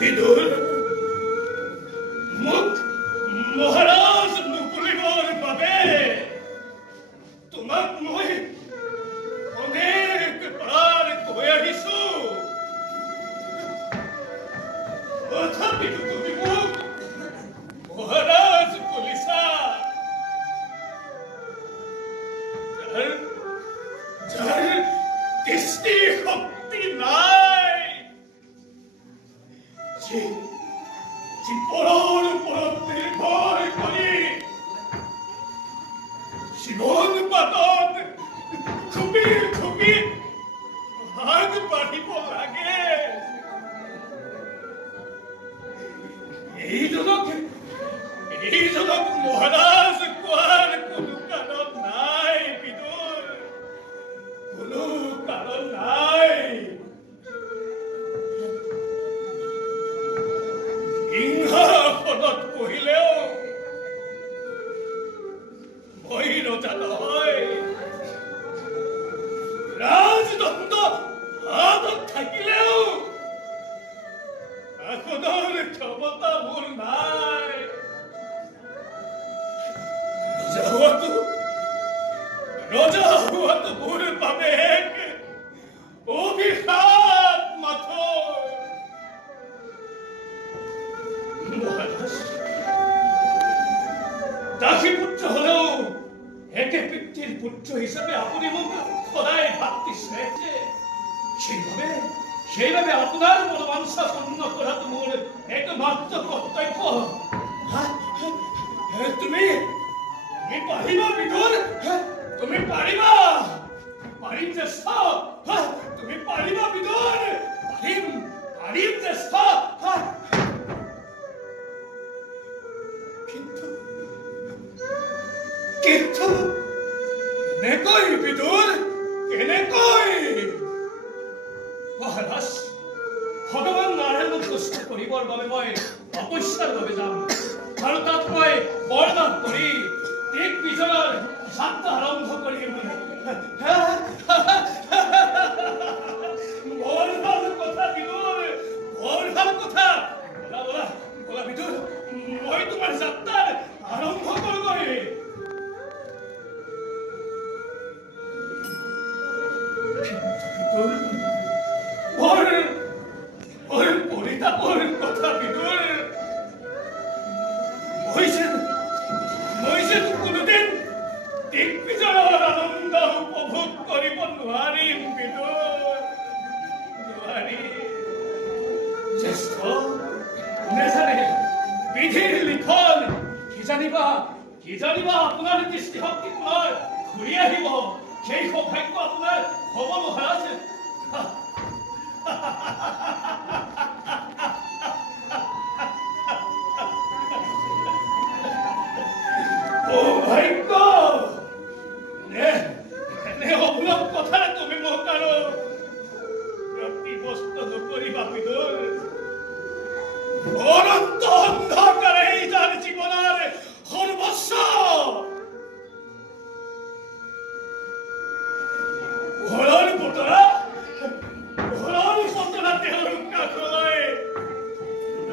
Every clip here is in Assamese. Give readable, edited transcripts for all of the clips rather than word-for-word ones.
বিদুৰ মোক মহাৰাজ নুবুলিবৰ বাবে তোমাক মই অনেক বাৰ কৈ আহিছো। তথাপিতো তুমি মোক মহাৰাজ বুলিছা। যাৰ দৃষ্টি শক্তি নাই, জীৱনৰ ওপৰত নিৰ্ভৰ কৰি জীৱন পাতত খুবি খুবি আগবাঢ়িব লাগে। এইজনক মহাৰাজ কোৱাৰ কোনো কাৰণ নাই বিদুৰ, কোনো কাৰণ নাই। সিংহাসনত বহিলেও মই ৰজা নহয়। ৰাজদণ্ড হাতত থাকিলেও শাসনৰ ক্ষমতা মোৰ নাই। ৰজা হোৱাটো মোৰ বাবে এক অভিশাপ মাথো। দাসী পুত্ৰ হলেও একে পিতৃৰ পুত্ৰ হিচাপে আপুনি মোক সদায় ভাত দিছে। সেইবাবে আপোনাৰ মনোবাঞ্ছা পূৰ্ণ কৰাটো মোৰ একমাত্ৰ কৰ্তব্য। তুমি পাৰিবা বিদুৰ, তুমি পাৰিবা। পাৰিম জ্যেষ্ঠ, তুমি পাৰিবা বিদুৰ, পাৰিম জ্যেষ্ঠ। কিন্তু কেনেকৈ বিদুৰ, কেনেকৈ? মহাৰাজ, ভগৱান নাৰায়ণক তুষ্ট কৰিবৰ বাবে মই তপস্যাৰ বাবে যাম আৰু তাত মই বৰদান কৰি দিগ্বিজয়ৰ যাত্ৰা আৰম্ভ কৰিম। বৰ ভাল কথা বিদুৰ, বৰ ভাল কথা। বলা বিদুৰ, মই তোমাৰ যাত্ৰাৰ আৰম্ভ কৰোঁগৈ। পৰিতাপৰ কথা বিদুৰ। মই যে কোনোদিন দিগ্বিজয়ৰ আনন্দ উপভোগ কৰিব নোৱাৰিম বিদুৰ, নোৱাৰিম। জ্যেষ্ঠ নেজানে বিধিৰ লিখন, কি জানিবা আপোনাৰ দৃষ্টিশক্তি পুনৰ ঘূৰি আহিব। সেই সৌভাগ্য আপোনাৰ হ'ব মহাৰাজ। সৌভাগ্য এনে অমূলক কথাৰে তুমি মোক আৰু প্ৰতিবস্ত নকৰিবা বিদুৰ। অনন্ত অন্ধকাৰে যাৰ জীৱনৰ সৰ্বস্ব। ঘৰৰ বতৰা তেওঁৰ কাষলৈ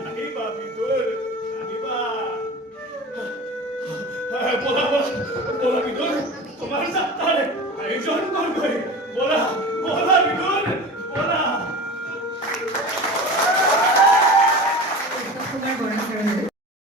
আহিবা বিদুৰ, আহিবা। বলা